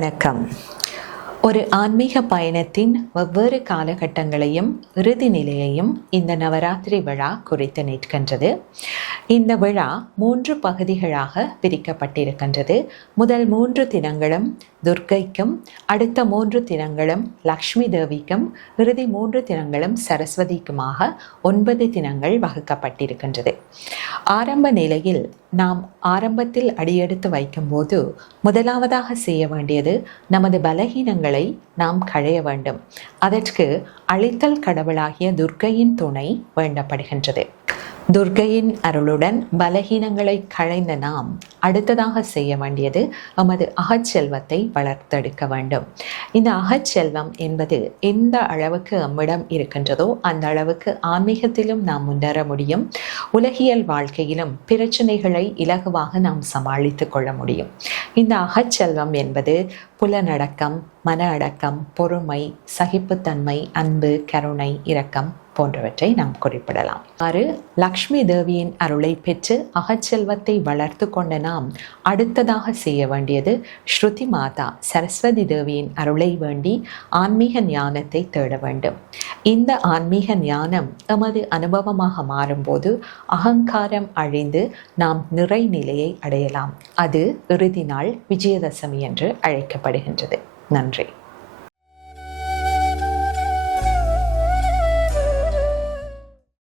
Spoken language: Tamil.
வணக்கம். ஒரு ஆன்மீக பயணத்தின் வெவ்வேறு காலகட்டங்களையும் இறுதி நிலையையும் இந்த நவராத்திரி விழா குறித்து நிற்கின்றது. இந்த விழா 3 பகுதிகளாக பிரிக்கப்பட்டிருக்கின்றது. முதல் 3 தினங்களும் துர்க்கைக்கும், அடுத்த 3 தினங்களும் லக்ஷ்மி தேவிக்கும், இறுதி 3 தினங்களும் சரஸ்வதிக்குமாக 9 தினங்கள் வகுக்கப்பட்டிருக்கின்றது. ஆரம்ப நிலையில் நாம் ஆரம்பத்தில் அடியெடுத்து வைக்கும்போது முதலாவதாக செய்ய வேண்டியது நமது பலகீனங்களை நாம் களைய வேண்டும். அதற்கு அழித்தல் கடவுளாகிய துர்க்கையின் துணை வேண்டப்படுகின்றது. துர்க்கையின் அருளுடன் பலகீனங்களை களைந்த நாம் அடுத்ததாக செய்ய வேண்டியது நமது அகச்செல்வத்தை வளர்த்தெடுக்க வேண்டும். இந்த அகச்செல்வம் என்பது எந்த அளவுக்கு நம்மிடம் இருக்கின்றதோ அந்த அளவுக்கு ஆன்மீகத்திலும் நாம் முன்னேற முடியும். உலகியல் வாழ்க்கையிலும் பிரச்சனைகளை இலகுவாக நாம் சமாளித்துக் கொள்ள முடியும். இந்த அகச்செல்வம் என்பது புலனடக்கம், மன அடக்கம், பொறுமை, சகிப்புத்தன்மை, அன்பு, கருணை, இரக்கம் போன்றவற்றை நாம் குறிப்பிடலாம். லக்ஷ்மி தேவியின் அருளை பெற்று அகச்செல்வத்தை வளர்த்து கொண்ட நாம் அடுத்ததாக செய்ய வேண்டியது ஸ்ருதி மாதா சரஸ்வதி தேவியின் அருளை வேண்டி ஆன்மீக ஞானத்தை தேட வேண்டும். இந்த ஆன்மீக ஞானம் எமது அனுபவமாக மாறும்போது அகங்காரம் அழிந்து நாம் நிறை நிலையை அடையலாம். அது இறுதி நாள் விஜயதசமி என்று அழைக்கப்படுகின்றது. நன்றி.